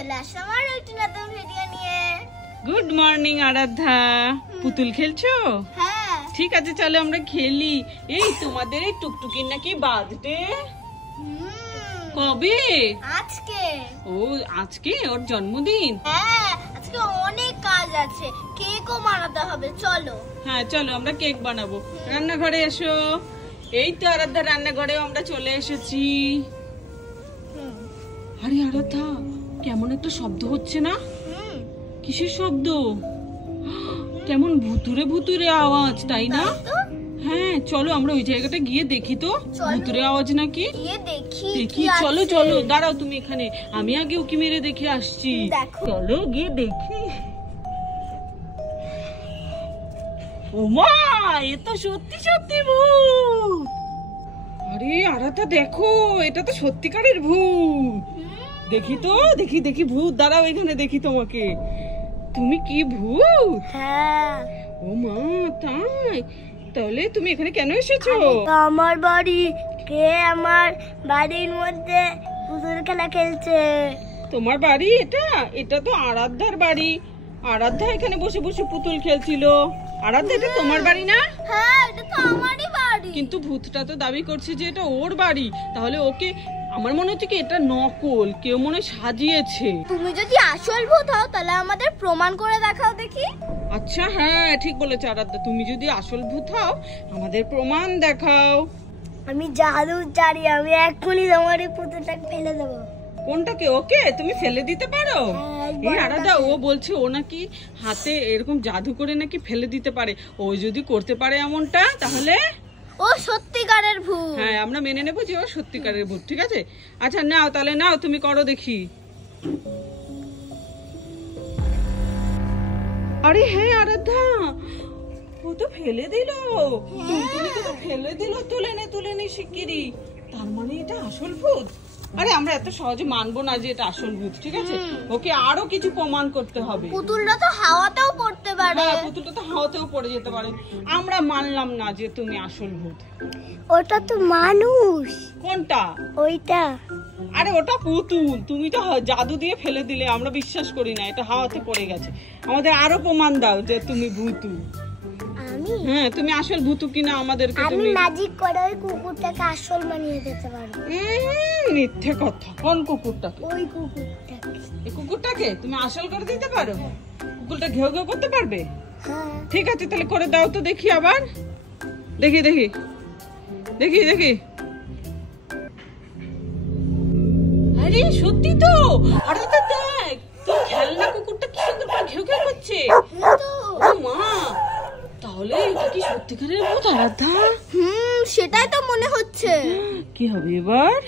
চলে আসলাম আর একটু নতুন ভিডিও নিয়ে। গুড মর্নিং আরাধ্যা, পুতুল খেলছো? হ্যাঁ ঠিক আছে, চলো আমরা খেলি। এই তোমাদের এই টুকটুকির নাকি বার্থডে? কবে? আজকে। ও আজকে ওর জন্মদিন? হ্যাঁ আজকে অনেক কাজ আছে, কেকও বানাতে হবে। চলো। হ্যাঁ চলো আমরা কেক বানাবো। রান্নাঘরে এসো। এই তো আরাধ্যা রান্নাঘরেও আমরা চলে এসেছি। আরে আরাধ্যা, কেমন একটা শব্দ হচ্ছে না? কিসের শব্দ? কেমন ভুতুরে ভুতুরে আওয়াজ, তাই না? হ্যাঁ চলো আমরা ওই জায়গাটা গিয়ে দেখি তো ভুতুরে আওয়াজ নাকি। দেখি চলো চলো, দাঁড়াও তুমি এখানে, আমি আগে উকি মেরে দেখে আসছি। চলো গিয়ে দেখি। ওমা, এ তো সত্যি সত্যি ভূত। আরে আরাধ্যা দেখো, এটা তো সত্যিকারের ভূত। দেখি তো, দেখি দেখি ভূত, দাঁড়াও এখানে দেখি তোমাকে। তুমি কি ভূত? হ্যাঁ। ও মা, তাই? তাহলে তুমি এখানে কেন এসেছো? আমার বাড়ি, কে আমার বাড়ির মধ্যে পুতুল খেলা খেলছে। তোমার বাড়ি এটা? এটা তো আরাধ্যার বাড়ি। আরাধ্যা এখানে বসে বসে পুতুল খেলছিল। আরাধ্যা, এটা তোমার বাড়ি না? হ্যাঁ এটা তো আমারই বাড়ি। কিন্তু ভূতটা তো দাবি করছে যে এটা ওর বাড়ি। তাহলে ওকে, আমার মনে হচ্ছে কি এটা নকল, কেউ মনে সাজিয়েছে। তুমি যদি আসল ভূত হও তাহলে আমাদের প্রমাণ করে দেখাও দেখি। আচ্ছা হ্যাঁ ঠিক বলেছ আরাধ্যা, তুমি যদি আসল ভূত হও আমাদের প্রমাণ দেখাও। আমি জাদু জানি, আমি এক্ষুনি তোমার এই পুতুলটাকে ফেলে দেবো। কোনটাকে? ওকে তুমি ফেলে দিতে পারো? এই আরাধ্যা ও বলছে ও নাকি হাতে এরকম জাদু করে নাকি ফেলে দিতে পারে। ও যদি করতে পারে এমনটা তাহলে ও সত্যিকারের ভূত। হ্যাঁ আমরা মেনে নেবো যে ও সত্যিকারের ভূত। ঠিক আছে, আচ্ছা নাও তাহলে, নাও তুমি করো দেখি। আরে হ্যাঁ আরাধ্যা, ও তো ফেলে দিল। টুনটুনিকে তো ফেলে দিল, তুলে নে শিগগিরই। তার মানে এটা আসল ভূত? আরে আমরা এত সহজে মানবো না যে এটা আসল ভূত। ঠিক আছে, ওকে আরো কিছু প্রমাণ করতে হবে। পুতুলটা তো হাওয়াতেও পড়তে পারে। হ্যাঁ পুতুলটা তো হাওয়াতেও পড়ে যেতে পারে। আমরা মানলাম না যে তুমি আসল ভূত। ওটা তো মানুষ। কোনটা? ওইটা। আরে ওটা পুতুল, তুমি তো জাদু দিয়ে ফেলে দিলে, আমরা বিশ্বাস করি না, এটা হাওয়াতে পড়ে গেছে। আমাদের আরো প্রমাণ দাও যে তুমি ভূতু। আমি? হ্যাঁ তুমি আসল ভূতু কিনা আমাদেরকে আমি তুমি ম্যাজিক করে ওই কুকুরটাকে আসল বানিয়ে দিতে পারবো। মিথ্যে কথা। কোন কুকুরটাকে? ওই কুকুরটাকে। এই কুকুরটাকে তুমি আসল করে দিতে পারো? কুকুরটা ঘেউ ঘেউ করতে পারবে? হ্যাঁ। ঠিক আছে তাহলে করে দাও তো দেখি আবার। দেখি দেখি দেখি দেখি। আরে সত্যি তো। আরে তো দেখ, তোর খেলনা কুকুরটা কি সুন্দর করে ঘেউ ঘেউ করছে। ও মা, তাহলে এটা কি সত্যিকারের ভূত আরাধ্যা? সেটাই তো মনে হচ্ছে। কি হবে এবার?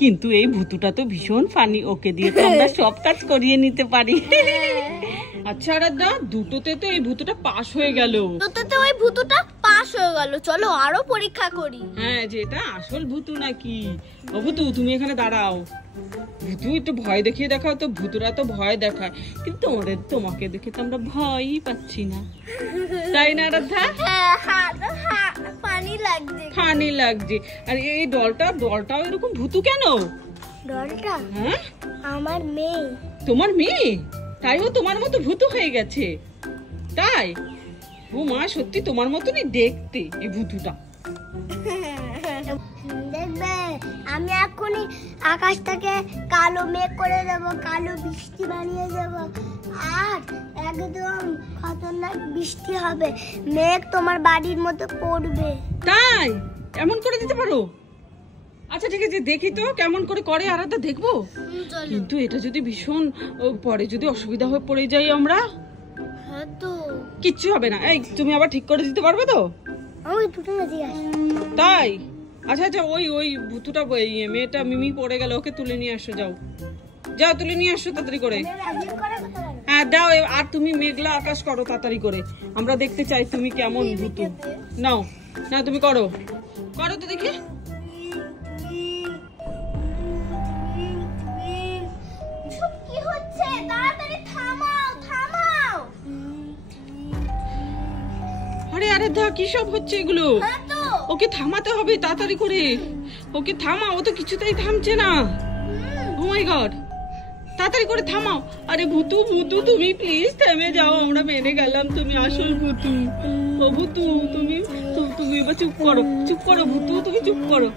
কিন্তু এই ভূতুটা তো ভীষণ ফানি, ওকে দিয়ে তো আমরা সব কাজ করিয়ে নিতে পারি। আচ্ছা আরাধ্যা, দুটোতে তো এই ভূতুটা পাস হয়ে গেল। দুটোতে ওই ভূতুটা পাস হয়ে গেল, চলো আরো পরীক্ষা করি। হ্যাঁ যে এটা আসল ভূতু নাকি। ও ভূতু তুমি এখানে দাঁড়াও। ভূতু একটু ভয় দেখিয়ে দেখাও তো। ভূতুরা তো ভয় দেখায়, কিন্তু তোমাকে দেখে তো আমরা ভয়ই পাচ্ছি না, তাই না আরাধ্যা? ফানি লাগছে। ফানি লাগছে। আর এই ডলটাও এরকম ভূতু কেন? ডলটা? হ্যাঁ আমার মেয়ে। তোমার মেয়ে? তাই ও তোমার মতো ভূতু হয়ে গেছে? তাই? ও মা, সত্যি তোমার মতনই দেখতে এই ভূতুটা। দেখবে আমি এখনই আকাশটাকে কালো মেঘ করে দেবো, কালো বৃষ্টি বানিয়ে দেবো, আর একদম খতরনাক বৃষ্টি হবে। মেঘ তোমার বাড়ির মধ্যে পড়বে। তাই? এমন করে দিতে পারো? আচ্ছা ঠিক আছে, দেখি তো কেমন করে করে আরাধ্যা, দেখবো। কিন্তু এটা যদি ভীষণ পরে যদি অসুবিধা হয়ে পড়ে যাই আমরা? হ্যাঁ তো। কিচ্ছু হবে না। এই তুমি আবার ঠিক করে দিতে পারবে তো? আমি দুটো ম্যাজিক আছে। তাই? আচ্ছা আচ্ছা, ওই ভূতুটা মেয়েটা মিমি পড়ে গেল, ওকে তুলে নিয়ে আসো। যাও যাও তুলে নিয়ে আসো তাড়াতাড়ি করে। হ্যাঁ দাও, আর তুমি মেঘলা আকাশ করো তাড়াতাড়ি করে, আমরা দেখতে চাই তুমি কেমন ভূতু। নাও না তুমি করো করো তো দেখি। কি হচ্ছে? তাড়াতাড়ি থামাও থামাও। আরে আরাধ্যা, কি সব হচ্ছে এগুলো? ওকে থামাতে হবে তাড়াতাড়ি করে। ওকে থামা, ও তো কিছুতেই থামছে না। ও মাই গড, তাড়াতাড়ি করে থামাও। আরে ভুতু ভুতু তুমি প্লিজ থেমে যাও, আমরা মেনে গেলাম তুমি আসল ভুতু। ও ভুতু তুমি তুমি এবার চুপ করো ভুতু, তুমি চুপ করো।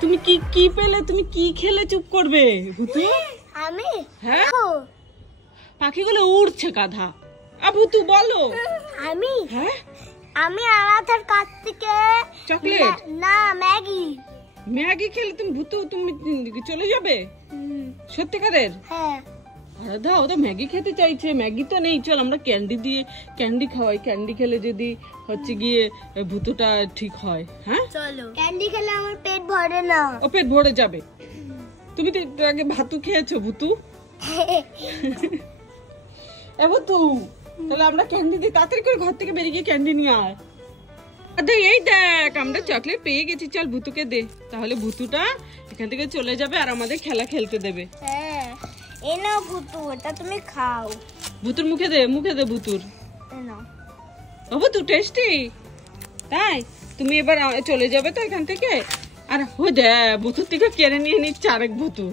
তুমি কি পেলে, তুমি কি খেলে চুপ করবে ভুতু? আমি হ্যাঁ পাখিগুলো উড়ছে গাধা। ভুতু বলো। আমি হ্যাঁ আমি আরাধার কাছ থেকে চকলেট না ম্যাগি খেলে তুমি ভুতু তুমি চলে যাবে সত্যিকারের? হ্যাঁ। আরাধা ও তো ম্যাগি খেতে চাইছে, ম্যাগি তো নেই, চল আমরা ক্যান্ডি খাওয়াই, ক্যান্ডি খেলে যদি হচ্ছে গিয়ে ভুতুটা ঠিক হয়। হ্যাঁ চলো, ক্যান্ডি খেলে আমার পেট ভরে না। ও পেট ভরে যাবে। তুমি তো একটু আগে ভাতু খেয়েছো ভুতু। এ ভুতু তাহলে আমরা ক্যান্ডি দিই, তাড়াতাড়ি করে ঘর থেকে বেরিয়ে গিয়ে ক্যান্ডি নিয়ে আয়। এই দেখ আমরা চকলেট পেয়ে গেছি, চল ভুতুকে দে, তাহলে ভুতুটা এখান থেকে চলে যাবে আর আমাদের খেলা খেলতে দেবে। হ্যাঁ এই নাও ভুতু, এটা তুমি খাও। ভুতুর মুখে দে ভুতুর। এই নাও। ও ভুতু টেস্টি তাই? তুমি এবার চলে যাবে তো এখান থেকে? আর ও দে ভুতুর থেকে কেড়ে নিয়ে নিচ্ছে আরেক ভুতু।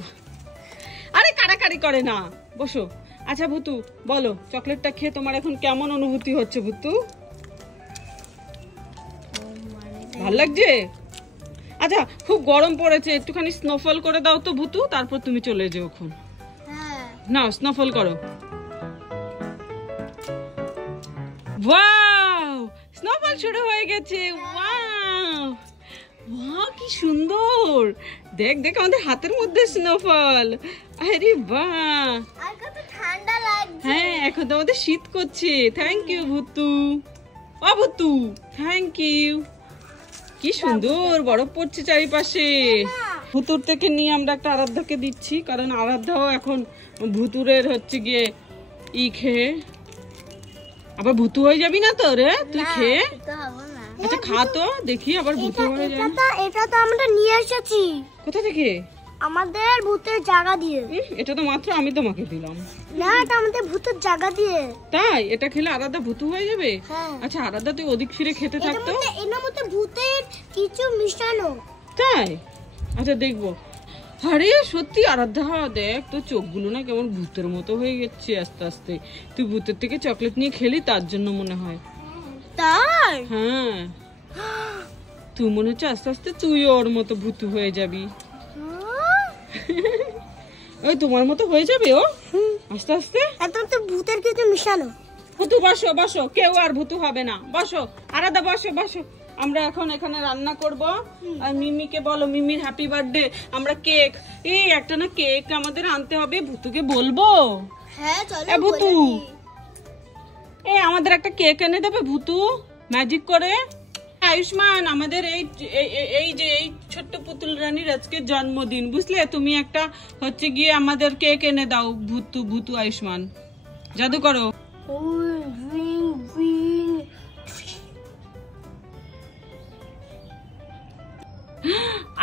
আরে কাড়াকাড়ি করে না, বসো। আচ্ছা ভুতু বলো, চকলেটটা খেয়ে তোমার এখন কেমন অনুভূতি হচ্ছে ভুতু? ভাল লাগছে? আচ্ছা খুব গরম পড়েছে, একটুখানি স্নোফল করে দাও তো ভুতু, তারপর তুমি চলে যাও এখন। নাও স্নোফল করো। ওয়াও স্নোফল শুরু হয়ে গেছে। ওয়াও ওয়াও কি সুন্দর, দেখ দেখ আমাদের হাতের মধ্যে স্নোফল। আরে বাহ আর কত ঠান্ডা লাগছে। হ্যাঁ এখন তো আমাদের শীত করছে। Thank you Bhutu. ও ভুতু থ্যাংক ইউ। কি সুন্দর বরফ পড়ছে চারিপাশে। ভুতুর থেকে নিয়ে আমরা একটা আরাধ্যাকে দিচ্ছি, কারণ আরাধ্যাও এখন ভুতুরের হচ্ছে গিয়ে খেয়ে আবার ভুতু হয়ে যাবি না তো রে তুই খেয়ে? আচ্ছা খা তো দেখি আবার ভুতু হয়ে যাবে। এটা তো আমরা নিয়ে এসেছি। কোথা থেকে? আমাদের ভূতের জায়গা দিয়ে। এটা তো মাত্র আমি তোমাকে দিলাম। না এটা আমাদের ভূতের জায়গা দিয়ে। তাই? এটা খেলে আরাধ্যা ভুতু হয়ে যাবে? হ্যাঁ। আচ্ছা আরাধ্যা তুই ওদিক ফিরে খেতে থাকতো। এর মধ্যে ভূতের কিছু মিশানো। তাই? আচ্ছা দেখবো। আরে সত্যি আরাধ্যা দেখ তোর চোখগুলো না কেমন ভূতের মতো হয়ে গেছে আস্তে আস্তে। তুই ভূতের থেকে চকলেট নিয়ে খেলি তার জন্য মনে হয়। তাই? হ্যাঁ তুই মনে হচ্ছে আস্তে আস্তে তুই ওর মতো ভূতু হয়ে যাবি। ওই তোমার মতো হয়ে যাবে ও আস্তে আস্তে। এখন তো ভূতের কিছু মিশানো। ভূতু বসো বসো, কেউ আর ভূতু হবে না, বসো আরাধ্যা বসো বসো। আমরা এখন এখানে রান্না করব। আর মিমিকে বলো, মিমির হ্যাপি বার্থডে, আমরা কেক একটা না কেক আমাদের আনতে হবে, ভূতুকে বলবো। হ্যাঁ চলো। ভূতু আমাদের একটা কেক এনে দেবে ভূতু ম্যাজিক করে? আয়ুষ্মান আমাদের এই যে এই ছোট্ট পুতুল রানীর আজকে জন্মদিন, বুঝলে? তুমি একটা হচ্ছে গিয়ে আমাদের কেক এনে দাও ভূতু আয়ুষ্মান, জাদু করো।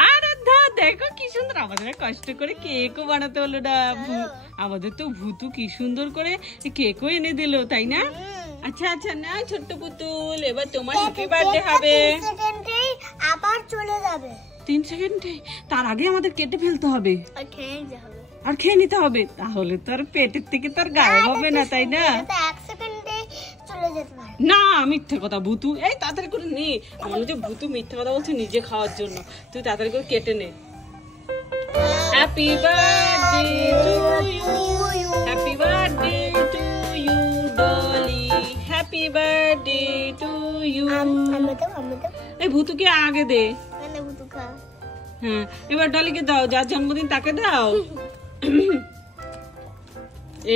আরাধ্যা দেখো কি সুন্দর, আমাদের কষ্ট করে কেকও বানাতে হলো না। আমাদের তো ভূতু কি সুন্দর করে কেকও এনে দিল, তাই না? আচ্ছা আচ্ছা না ছোট্ট পুতুল, এবার তোমার হ্যাপি বার্থডে হবে। 3 সেকেন্ডেই আবার চলে যাবে। 3 সেকেন্ডে? তার আগে আমাদের কেটে ফেলতে হবে আর খেয়ে নিতে হবে, তাহলে তো আর পেটের থেকে তোর গায়েব হবে না, তাই না? 1 সেকেন্ডে চলে যেতে পারে না মিথ্যে কথা ভূতু, এই তাড়াতাড়ি করে নে। আমার যে ভূতু মিথ্যে কথা বলছে নিজে খাওয়ার জন্য, তুই তাড়াতাড়ি করে কেটে নে। Happy birthday to you, happy birthday to you Dolly, happy birthday to you. এই ভূতুকে আগে দে। হ্যাঁ এবার ডলিকে দাও, যার জন্মদিন তাকে দাও।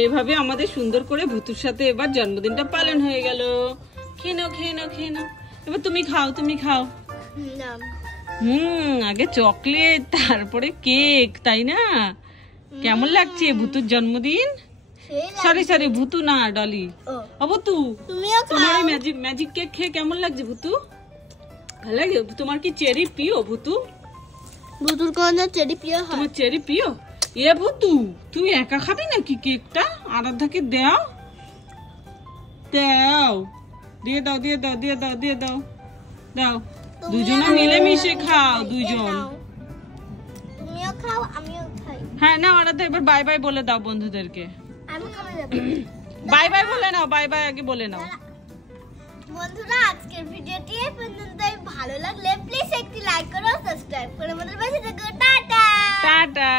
এইভাবে আমাদের সুন্দর করে ভূতুর সাথে এবার জন্মদিনটা পালন হয়ে গেল। খেয়ে নাও খেয়ে নাও খেয়ে নাও, এবার তুমি খাও। আগে চকলেট তারপরে কেক, তাই না? কেমন লাগছে ভূতুর জন্মদিন? সরি ভূতু না ডলি। ও ভূতু তোমার ম্যাজিক কেক খেয়ে কেমন লাগছে ভূতু? ভালো লাগে? তোমার কি চেরি প্রিয় ভূতু? ভূতুর কোন চেরি প্রিয় হয়? তোমার চেরি প্রিয়? ভূতু তুই একা খাবি নাকি কেকটা? আরাধ্যাকে দাও দিয়ে দাও দুজনে মিলেমিশে খাও, দুইজন। তুমিও খাও আমিও খাই। হ্যাঁ না ওরা তো এবার বাই বাই বলে দাও বন্ধুদেরকে। আমি কবে যাব? বাই বাই বলে নাও, বাই বাই আগে বলে নাও। বন্ধুরা আজকের ভিডিওটি এই পর্যন্তই। ভালো লাগলে প্লিজ একটি লাইক করো, সাবস্ক্রাইব করে আমাদের পাশে থেকো। Tata tata.